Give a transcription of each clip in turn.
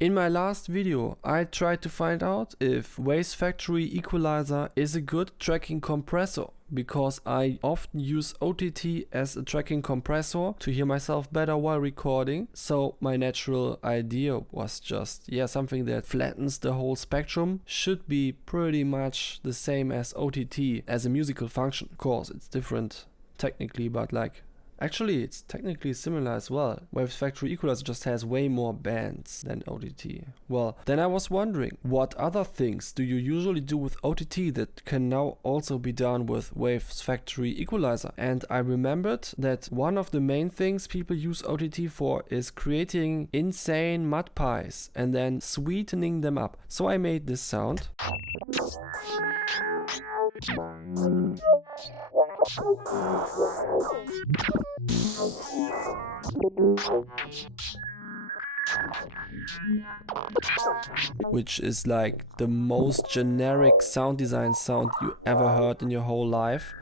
In my last video, I tried to find out if Wavesfactory Equalizer is a good tracking compressor, because I often use OTT as a tracking compressor to hear myself better while recording. So my natural idea was just, something that flattens the whole spectrum should be pretty much the same as OTT as a musical function. Of course, it's different technically, but actually, it's technically similar as well. Wavesfactory Equalizer just has way more bands than OTT. Well, then I was wondering, what other things do you usually do with OTT that can now also be done with Wavesfactory Equalizer? And I remembered that one of the main things people use OTT for is creating insane Mudpies and then sweetening them up. So I made this sound. Which is like the most generic sound design sound you ever heard in your whole life.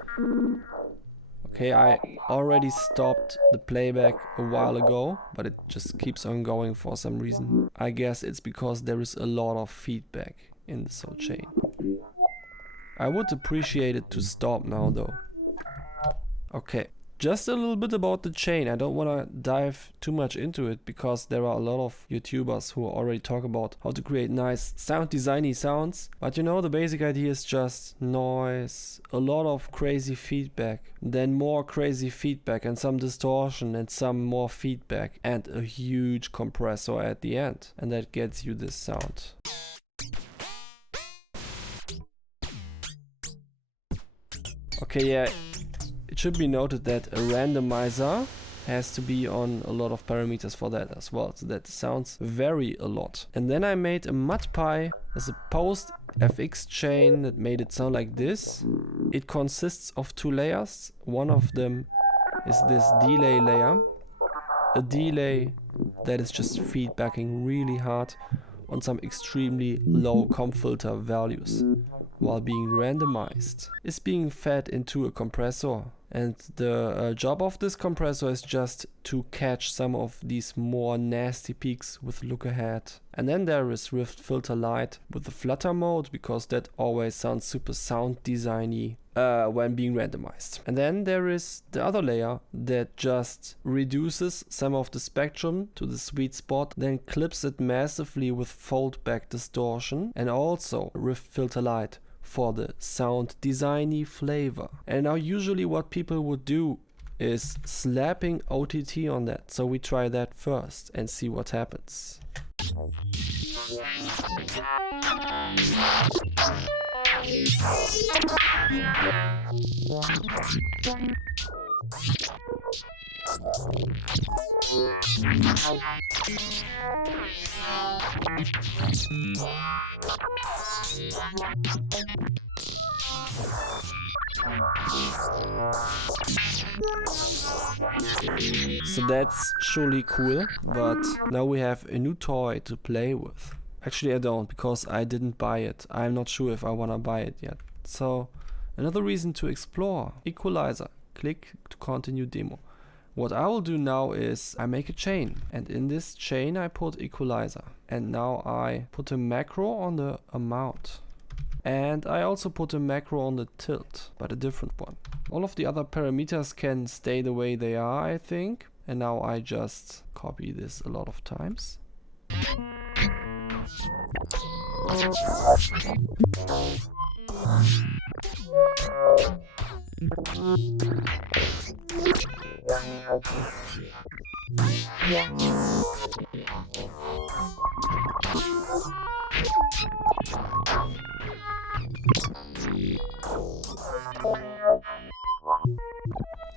Okay, I already stopped the playback a while ago, but it just keeps on going for some reason. I guess it's because there is a lot of feedback in this whole chain. I would appreciate it to stop now though. Okay, just a little bit about the chain. I don't want to dive too much into it because there are a lot of YouTubers who already talk about how to create nice sound designy sounds. But you know, the basic idea is just noise, a lot of crazy feedback, then more crazy feedback and some distortion and some more feedback and a huge compressor at the end. And that gets you this sound. Okay, yeah, it should be noted that a randomizer has to be on a lot of parameters for that as well, so that sounds vary a lot. And then I made a Mudpie as a post-FX chain that made it sound like this. It consists of two layers. One of them is this delay layer, a delay that is just feedbacking really hard on some extremely low comp filter values, while being randomized is being fed into a compressor. And the job of this compressor is just to catch some of these more nasty peaks with look ahead. And then there is Rift Filter Light with the flutter mode, because that always sounds super sound designy when being randomized. And then there is the other layer that just reduces some of the spectrum to the sweet spot, then clips it massively with fold back distortion, and also Rift Filter Light for the sound designy flavor. And now usually what people would do is slapping OTT on that. So we try that first and see what happens. So that's surely cool, but now we have a new toy to play with. Actually I don't, because I didn't buy it. I'm not sure if I wanna buy it yet. So another reason to explore Equalizer. Click to continue demo. What I will do now is I make a chain, and in this chain I put Equalizer, and now I put a macro on the amount, and I also put a macro on the tilt, but a different one. All of the other parameters can stay the way they are, I think, and now I just copy this a lot of times.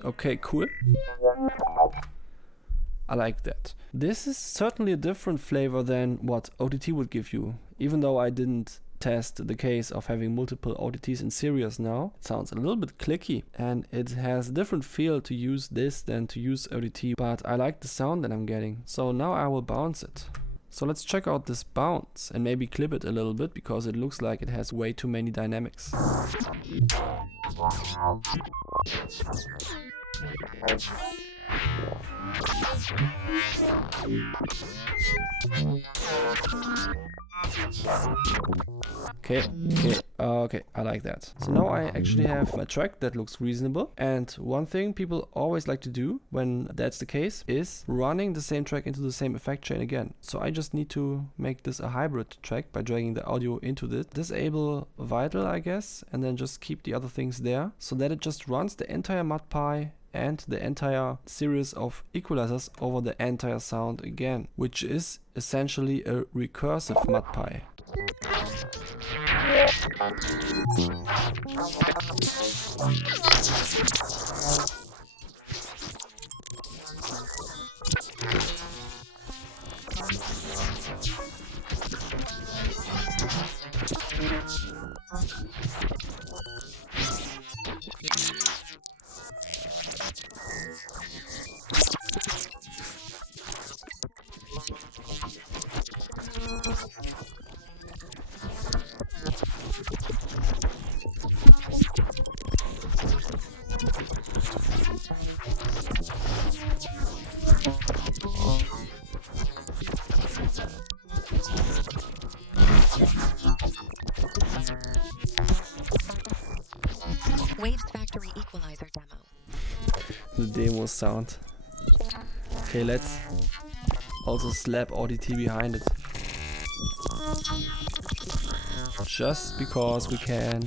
Okay, cool. I like that. This is certainly a different flavor than what OTT would give you, even though I didn't test the case of having multiple OTTs in series now. It sounds a little bit clicky, and it has a different feel to use this than to use OTT, but I like the sound that I'm getting. So now I will bounce it. So let's check out this bounce and maybe clip it a little bit, because it looks like it has way too many dynamics. Okay, I like that. So now I actually have a track that looks reasonable. And one thing people always like to do when that's the case is running the same track into the same effect chain again. So I just need to make this a hybrid track by dragging the audio into this. Disable vital, I guess, and then just keep the other things there so that it just runs the entire Mudpie and the entire series of equalizers over the entire sound again, which is essentially a recursive Mudpie. Wavesfactory Equalizer demo. The demo sound. Okay, let's also slap OTT behind it. Just because we can.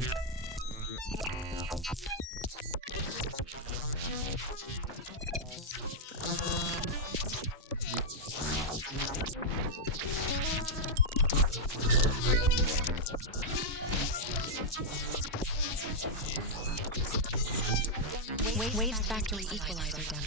Wavesfactory Equalizer demo.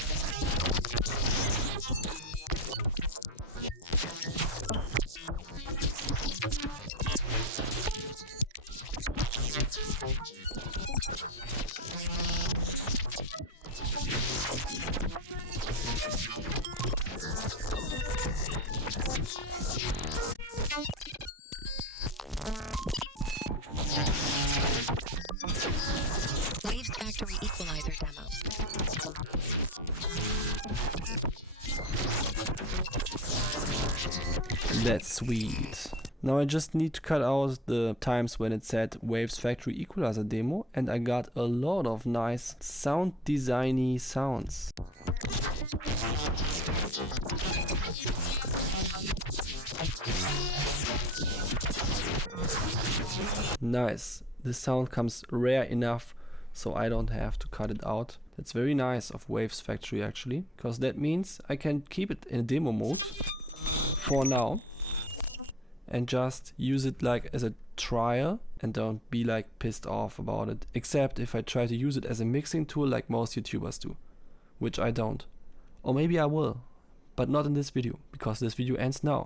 Wavesfactory Equalizer demo. That's sweet. Now I just need to cut out the times when it said Wavesfactory Equalizer demo, and I got a lot of nice sound designy sounds. Nice. The sound comes rare enough so I don't have to cut it out. That's very nice of Wavesfactory actually, because that means I can keep it in demo mode for now and just use it like as a trial and don't be like pissed off about it, except if I try to use it as a mixing tool like most YouTubers do, which I don't. Or maybe I will, but not in this video, because this video ends now.